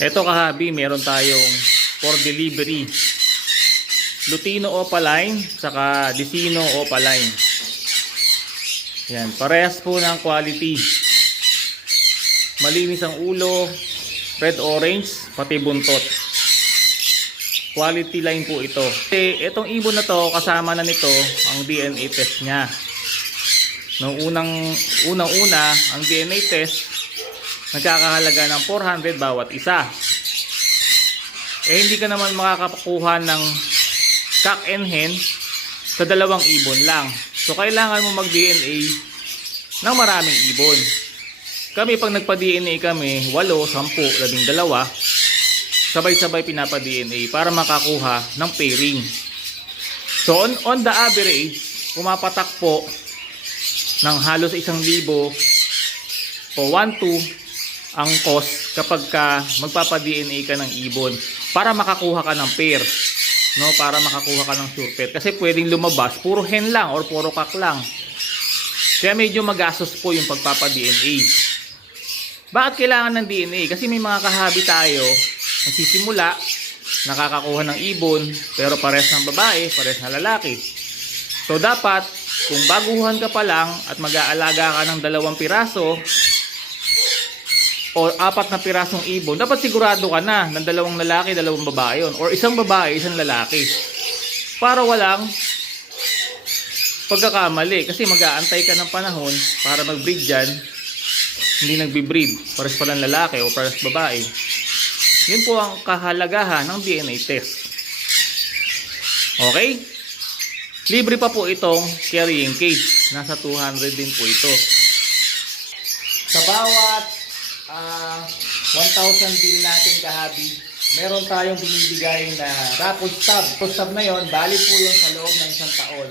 Ito kahabi, meron tayong for delivery Lutino Opaline saka Decino Opaline. Yan, parehas po ng quality. Malinis ang ulo, red orange, pati buntot. Quality line po ito. Itong ibon na to, kasama na nito ang DNA test niya. Noong unang-una, ang DNA test nagkakahalaga ng 400 bawat isa. Hindi ka naman makakakuha ng cock and hen sa dalawang ibon lang. So kailangan mo mag-DNA ng maraming ibon. Kami pag nagpa-DNA kami, 8, 10, 12, sabay-sabay pinapa-DNA para makakuha ng pairing. So on the average, pumapatak po ng halos 1,000 o 1-2 ang cost kapag ka magpapa-DNA ka ng ibon para makakuha ka ng pair, no, para makakuha ka ng sure pair. Kasi pwedeng lumabas puro hen lang or puro cock lang. Kaya medyo magastos po yung pagpapa-DNA. Bakit kailangan ng DNA? Kasi may mga kahabi tayo nagsisimula, nakakakuha ng ibon pero pares ng babae, pares ng lalaki. So dapat kung baguhan ka pa lang at mag-aalaga ka ng 2 piraso o 4 na pirasong ibon, dapat sigurado ka na ng 2 lalaki, 2 babae yun. Or 1 babae, 1 lalaki. Para walang pagkakamali. Kasi mag-aantay ka ng panahon para mag-breed dyan, hindi nagbi-breed. Pares pa lang lalaki o pares babae. Yun po ang kahalagahan ng DNA test. Okay? Libre pa po itong carrying cage. Nasa 200 din po ito. Sa bawat 1,000 bill natin kahabi, meron tayong binibigay na raffle stub. Raffle stub na yon, valid po yun sa loob ng 1 taon.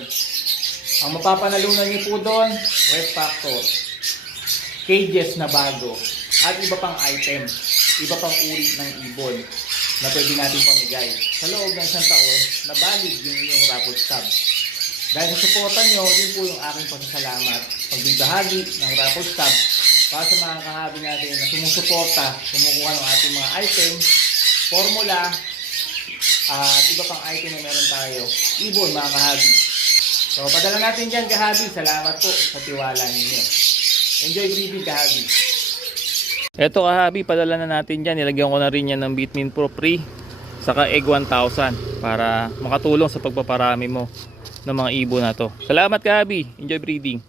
Ang mapapanalunan niyo po doon, ref factor, cages na bago, at iba pang item, iba pang uri ng ibon na pwede natin pamigay. Sa loob ng 1 taon, na valid yung raffle stub. Dahil sa suporta nyo, yun po yung aking pasasalamat. Pagbibahagi ng raffle stub para sa mga kahabi natin na sumusuporta, kumukuha ng ating mga item, formula, at iba pang item na meron tayo. Ibon mga kahabi. So, padala natin dyan kahabi. Salamat po sa tiwala ninyo. Enjoy breeding kahabi. Eto kahabi, padala na natin dyan. Nilagyan ko na rin yan ng Bitmin Pro Free saka Egg 1000 para makatulong sa pagpaparami mo ng mga ibon na to. Salamat kahabi. Enjoy breeding.